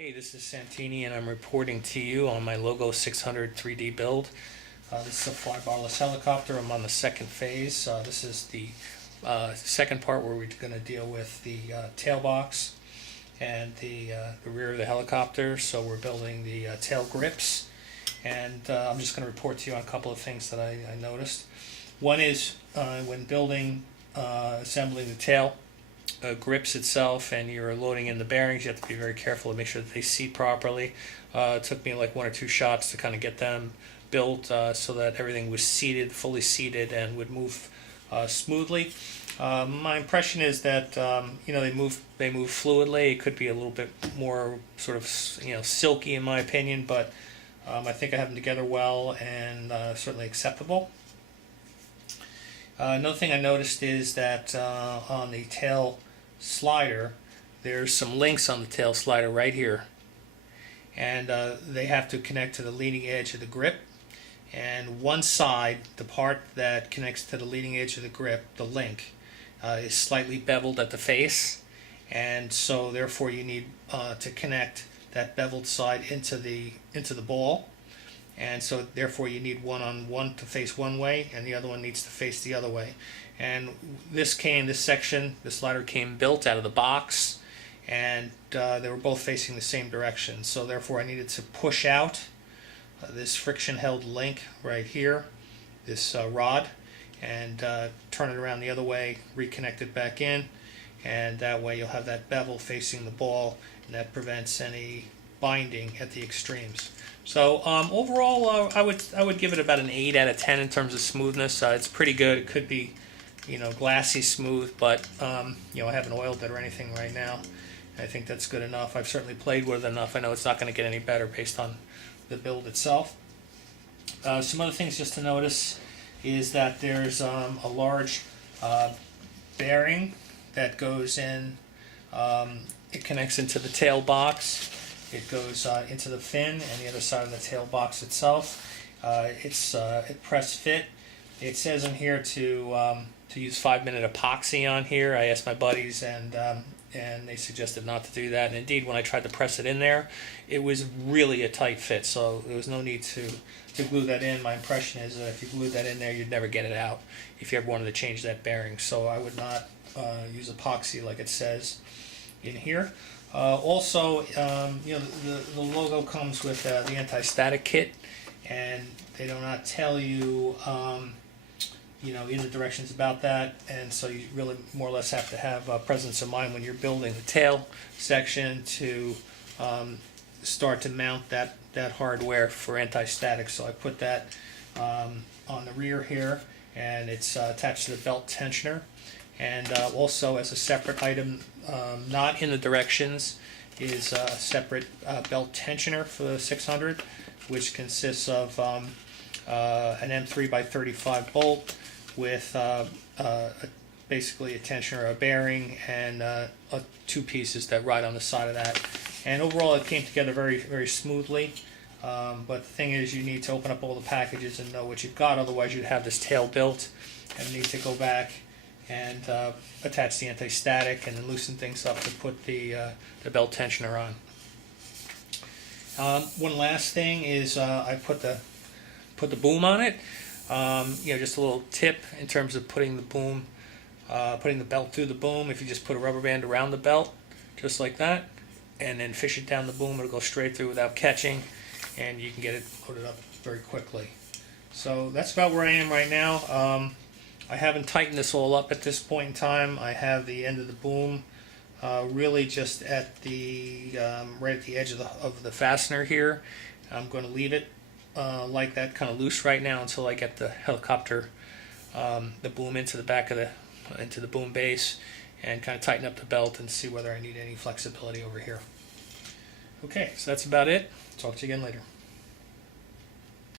Hey, this is Santini and I'm reporting to you on my Logo 600 3D build. This is a fly-barless helicopter. I'm on the second phase. This is the second part where we're going to deal with the tail box and the rear of the helicopter. So we're building the tail grips, and I'm just going to report to you on a couple of things that I noticed. One is when building, assembling the tail grips itself, and you're loading in the bearings, you have to be very careful to make sure that they seat properly. It took me like one or two shots to kind of get them built so that everything was seated, fully seated, and would move smoothly. My impression is that they move fluidly. It could be a little bit more sort of silky in my opinion, but I think I have them together well and certainly acceptable. Another thing I noticed is that on the tail slider, there's some links on the tail slider right here, and they have to connect to the leading edge of the grip, and one side, the part that connects to the leading edge of the grip, the link, is slightly beveled at the face, and so therefore you need to connect that beveled side into the ball. And so therefore you need one to face one way, and the other one needs to face the other way. And this slider came built out of the box, and they were both facing the same direction. So therefore I needed to push out this friction held link right here, this rod, and turn it around the other way, reconnect it back in, and that way you'll have that bevel facing the ball, and that prevents any binding at the extremes. So overall, I would give it about an 8 out of 10 in terms of smoothness. It's pretty good. It could be, glassy smooth, but I haven't oiled it or anything right now. I think that's good enough. I've certainly played with it enough. I know it's not going to get any better based on the build itself. Some other things just to notice is that there's a large bearing that goes in. It connects into the tail box. It goes into the fin and the other side of the tail box itself. It's press fit. It says in here to use 5-minute epoxy on here. I asked my buddies, and they suggested not to do that. And indeed, when I tried to press it in there, it was really a tight fit. So there was no need to glue that in. My impression is that if you glued that in there, you'd never get it out if you ever wanted to change that bearing. So I would not use epoxy like it says in here. Also, the logo comes with the anti-static kit, and they do not tell you, in the directions about that, and so you really more or less have to have presence of mind when you're building the tail section to start to mount that hardware for anti-static. So I put that on the rear here, and it's attached to the belt tensioner. And also, as a separate item, not in the directions, is a separate belt tensioner for the 600, which consists of an M3 by 35 bolt with basically a tensioner, a bearing, and two pieces that ride on the side of that. And overall, it came together very, very smoothly. But the thing is, you need to open up all the packages and know what you've got. Otherwise, you'd have this tail built and need to go back and attach the anti-static and then loosen things up to put the belt tensioner on. One last thing is I put the boom on it. Just a little tip in terms of putting the boom, putting the belt through the boom. If you just put a rubber band around the belt, just like that, and then fish it down the boom, it'll go straight through without catching, and you can get it loaded up very quickly. So that's about where I am right now. I haven't tightened this all up at this point in time. I have the end of the boom really just at the right at the edge of the fastener here. I'm going to leave it like that, kind of loose right now, until I get the helicopter, the boom into the back of into the boom base, and kind of tighten up the belt and see whether I need any flexibility over here. Okay, so that's about it. Talk to you again later.